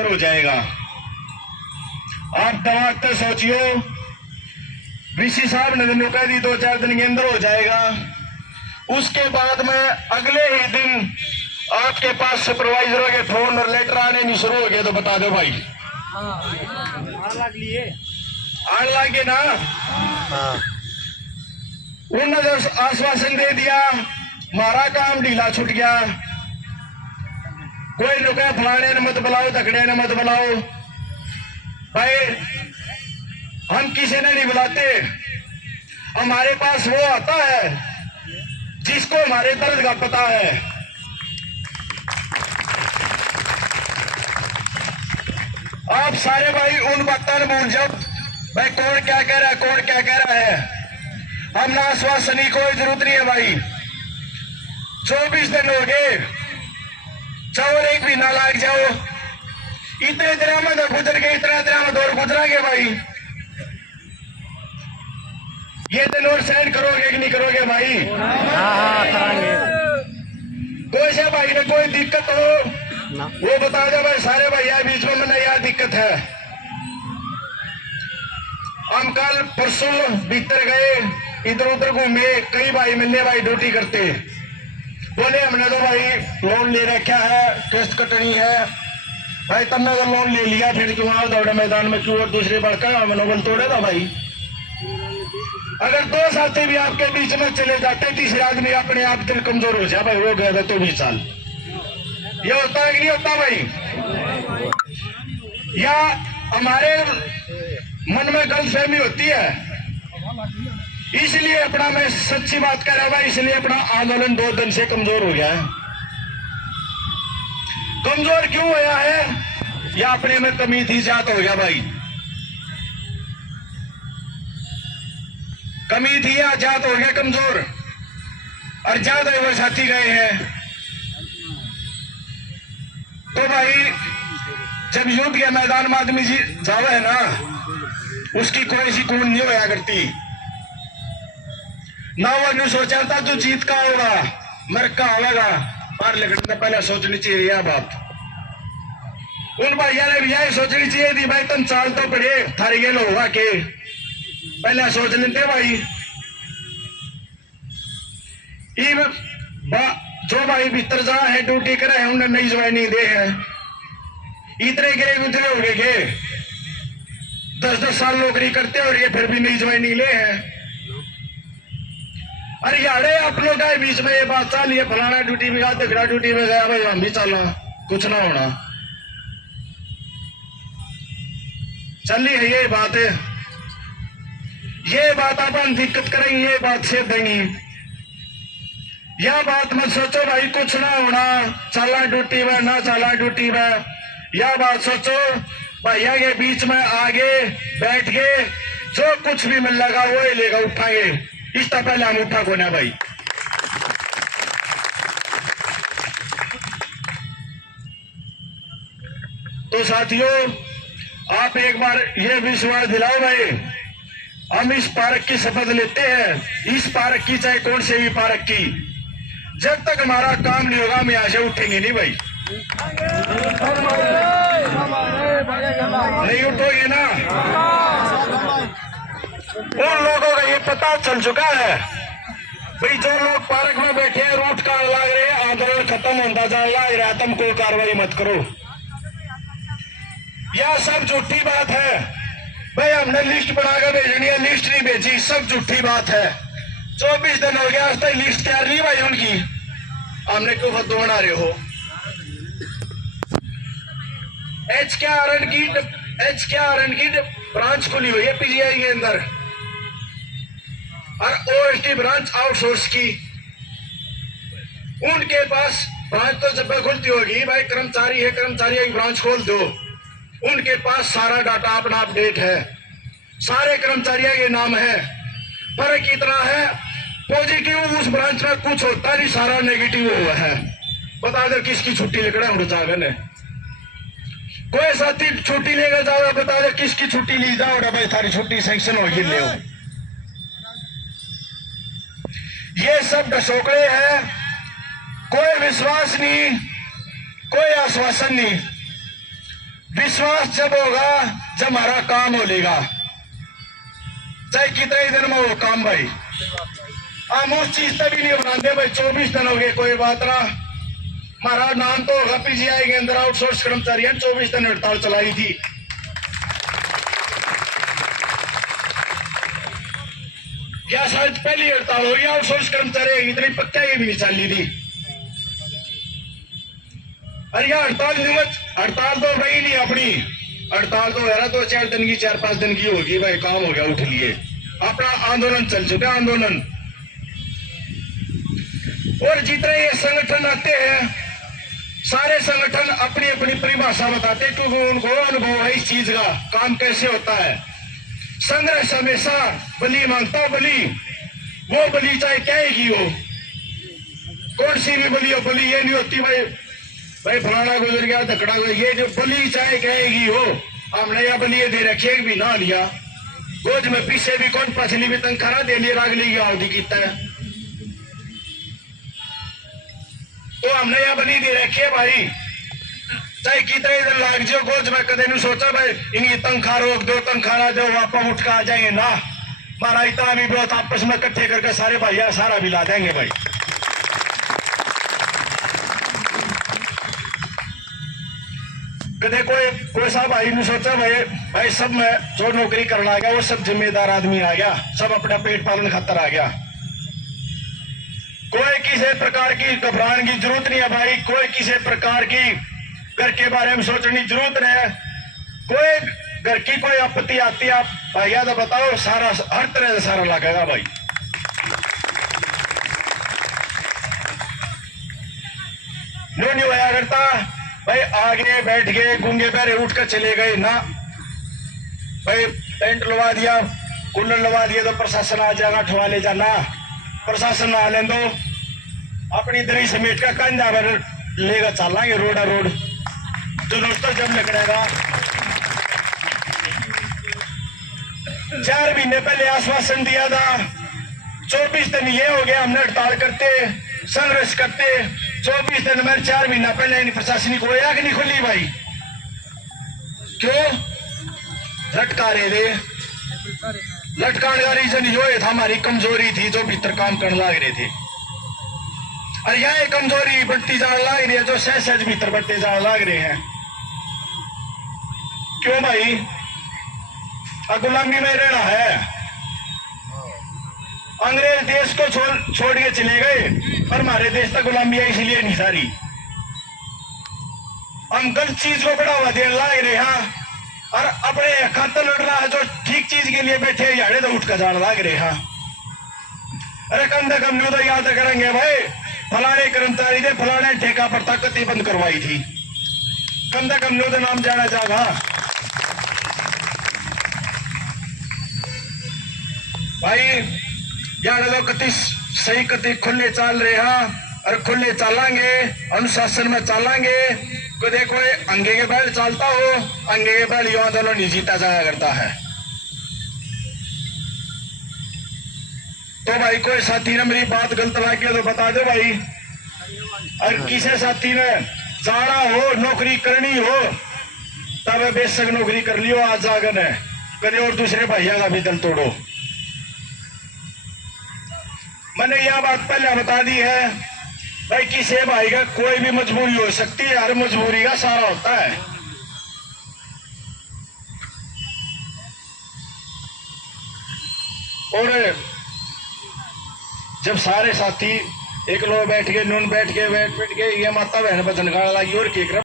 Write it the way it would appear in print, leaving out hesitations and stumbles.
हो जाएगा। आप दिमाग से सोचियो, वीसी साहब ने दिन कह दी 2-4 दिन के अंदर हो जाएगा। उसके बाद में अगले ही दिन आपके पास सुपरवाइजरों के फोन और लेटर आने नहीं शुरू हो गए तो बता दो भाई। आग लागे ना। उन्होंने जब आश्वासन दे दिया, हमारा काम ढीला छूट गया। कोई लोग फलाने ने मत बुलाओ, धकड़े ने मत बुलाओ। भाई हम किसी ने नहीं बुलाते, हमारे पास वो आता है जिसको हमारे दर्द का पता है। आप सारे भाई उन बातों में भूल जाओ भाई, कौन क्या कह रहा है, कौन क्या कह रहा है। हम ना आश्वासन की कोई जरूरत नहीं है भाई। 24 दिन हो गए, चावल एक भी ना लाग जाओ। इतने दिन में तो गुजर गए, इतना दिन में दौर गुजरा गया भाई। ये दिन और सहन करोगे कि नहीं करोगे भाई? करेंगे। कोई से भाई ने कोई दिक्कत हो वो बता दो भाई। सारे भाई यार बीच में मैंने यार दिक्कत है। हम कल परसों भीतर गए, इधर उधर घूमे, कई भाई मिलने भाई ड्यूटी करते, बोले हमने तो भाई लोन ले रखा है, किस्त कटनी है। भाई तुमने तो लोन ले लिया, फिर क्यों आओ दौड़े मैदान में, क्यों और दूसरे बार का मनोबल तोड़े ना भाई। अगर 2 साथी भी आपके बीच में चले जाते, तीसरे आदमी अपने आप दिल कमजोर हो जाए भाई, वो गए तो 20 साल। ये होता है कि नहीं होता भाई? या हमारे मन में गलतफहमी होती है, इसलिए अपना, मैं सच्ची बात कर रहा हूं, इसलिए अपना आंदोलन 2 दिन से कमजोर हो गया है। कमजोर क्यों होया है? या अपने में कमी थी, ज्यादा हो गया भाई। कमी थी या ज्यादा हो गया कमजोर, और ज्यादा वो साथी गए हैं। तो भाई जब युद्ध के मैदान में आदमी जी जावे है ना, उसकी कोई सी कून नहीं होया करती ना। वो नहीं सोचा था तू जीत का होगा, मर का होगा, मार लगने पहले सोचनी चाहिए यह बात। उन भैया ने भी यही सोचनी चाहिए थी भाई, तुम चाल तो पड़े थारी गेल होगा के पहले सोच लेते भाई। जो भाई भीतर जा है ड्यूटी करे है, उन्हें नई ज्वाइनिंग दे है। इतने गिरे उतरे हो गए 10-10 साल नौकरी करते और ये फिर भी नई ज्वाइनिंग ले है। अरे यारे आप लोग आए बीच में ये बात चल, ये फलाना ड्यूटी में गया, तिगड़ा ड्यूटी में गया भाई, हम भी चलना, कुछ ना होना। चलिए ये बात है, ये बात अपन दिक्कत करेंगे, ये बात से देंगी। यह बात मत सोचो भाई कुछ ना होना, चला ड्यूटी में ना चला ड्यूटी में। यह बात सोचो भैया के बीच में आगे बैठ के जो कुछ भी मिल लगा वो ही लेगा, उठाएंगे। इसका पहले हम उठा को ना भाई। तो साथियों आप एक बार ये विश्वास दिलाओ भाई, हम इस पार्क की शपथ लेते हैं, इस पार्क की चाहे कौन से भी पार्क की, जब तक हमारा काम नहीं होगा हम यहां से उठेंगे नहीं भाई। नहीं उठोगे ना? उन लोगों का ये पता चल चुका है भाई, जो लोग पार्क में बैठे हैं रूट कार लाग रहे हैं, आंदोलन खत्म होता जाने लग रहा है, तुम कोई कार्रवाई मत करो। यह सब झूठी बात है भाई। हमने लिस्ट बनाकर भेजनी है, लिस्ट नहीं भेजी, सब झूठी बात है। 24 दिन हो गया आज तक लिस्ट तैयार नहीं भाई उनकी, हमने क्यों फद्दू बना रहे हो? एचकेआरएन की ब्रांच खुली हुई है पीजीआई के अंदर, और ओएसटी ब्रांच आउटसोर्स की। उनके पास ब्रांच तो जब खुलती होगी भाई, कर्मचारी है, कर्मचारी की ब्रांच खोल दो। उनके पास सारा डाटा अपना अपडेट है, सारे कर्मचारियों के नाम है। फर्क इतना है पॉजिटिव उस ब्रांच में कुछ होता नहीं, सारा नेगेटिव हुआ है। बता दो किसकी छुट्टी लेकर जागन है? कोई साथी छुट्टी लेकर जाओ, बता दो किसकी छुट्टी ली जाओ भाई, सारी छुट्टी सैंक्शन होगी ले। ये सब ढसोकड़े हैं, कोई विश्वास नहीं, कोई आश्वासन नहीं। विश्वास जब होगा जब हमारा काम हो लेगा, चाहे कितने ही दिन में हो काम भाई। हम उस चीज से भी नहीं बनाते भाई 24 दिन हो गए, कोई बात ना, हमारा नाम तो होगा पीजीआई के अंदर आउटसोर्स कर्मचारी 24 दिन हड़ताल चलाई थी। क्या शायद पहली हड़ताल हो गई आउटसोर्स कर्मचारी, इतनी पक्का ये भी नहीं चली थी। अरे यार हड़ताल तो रही नहीं अपनी, हड़ताल तो यार 2-4 दिन की 4-5 दिन की होगी भाई, काम हो गया उठ लिए, अपना आंदोलन चल चुका आंदोलन। और जितने ये संगठन आते हैं सारे संगठन अपनी अपनी परिभाषा बताते हैं, क्योंकि उनको अनुभव है इस चीज का काम कैसे होता है। संघर्ष हमेशा बलि मांगता, बलि वो बलि चाहे क्या ही हो, कौन सी भी बलि हो, बलि ये नहीं होती भाई फलाना गुजर गया धकड़ा गुजर, ये जो बलि चाहे कहेगी हो। हमने यह बलि दे रखी भी ना लिया, गोज में पीछे भी कौन पछली भी तंखरा दे लिया, रागली की आवधि की है, तो हमने यह बलि दे रखी है भाई, चाहे कितने दिन लाग जाओ। गोज में कदे नहीं सोचा भाई इनकी तंखा रोक दो, तंखा ना दो, वापस उठ कर आ जाएंगे ना, हमारा इतना भी बहुत आपस में इकट्ठे करके सारे भाई सारा भी ला देंगे भाई। कदे कोई साहब भाई नहीं सोचा भाई सब में जो नौकरी करना आ गया वो सब जिम्मेदार आदमी आ गया, सब अपना पेट पालन खातर आ गया। कोई किसी प्रकार की घबराने की जरूरत नहीं है भाई, कोई किसी प्रकार की घर के बारे में सोचने की जरूरत नहीं है। कोई घर की कोई आपत्ति आती है आप भैया तो बताओ, सारा हर तरह से सारा लगेगा भाई। नहीं होया करता भाई, आगे बैठ गए गूंगे पैरे उठ कर चले गए ना भाई, टेंट लगा दिया कूलर लगा दिया तो प्रशासन आ जाएगा ठवा ले जाना, प्रशासन आ ले दो अपनी दरी समेट का कंधा भर लेगा चलाएंगे रोड रोड, जुलूस तो जब निकलेगा। 4 महीने पहले आश्वासन दिया था, 24 दिन ये हो गया हमने हड़ताल करते संघर्ष करते, 24 दिन में 4 महीना पहले प्रशासनिक को आग नहीं खुली भाई, क्यों लटका रहे थे। लटकाने का रीजन यो था हमारी कमजोरी थी, जो भीतर काम करने लग रहे थे, और यह कमजोरी बढ़ती जाने लग रही है, जो सहज भीतर बढ़ते जाने लग रहे हैं। क्यों भाई गुलामी में रहना है, अंग्रेज देश को छोड़ के चले गए और हमारे देश तक गुलामी है इसलिए नहीं सारी, हम गलत चीज को बढ़ावा देने लग रहे हैं और अपने खातर लड़ रहा है, जो ठीक चीज के लिए बैठे याड़े तो उठ कर जाने लग रहे हैं। अरे कम से कम तो याद करेंगे भाई, फलाने कर्मचारी ने फलाने ठेका पर ताकत बंद करवाई थी, कम से कम तो नाम जाना जाएगा भाई। यार तो कति सही कति खुले चल रहे हैं और खुले चलेंगे, अनुशासन में चलेंगे। कदे कोई अंगे के बैल चलता हो, अंगे के बैल यो आंदोलन नहीं जीता जाया करता है। तो भाई कोई साथी ने मेरी बात गलत लगी तो बता दो भाई, और किसी साथी ने जाना हो नौकरी करनी हो तब बेशक नौकरी कर लियो आज जागन है, कदे और दूसरे भाइयों का भी दिल तोड़ो। मैंने यह बात पहले बता दी है भाई, किसी भाई का कोई भी मजबूरी हो सकती है, हर मजबूरी का सारा होता है। और जब सारे साथी एक लोग बैठ के नून बैठ के ये माता बहन भजन गाना लगी और केक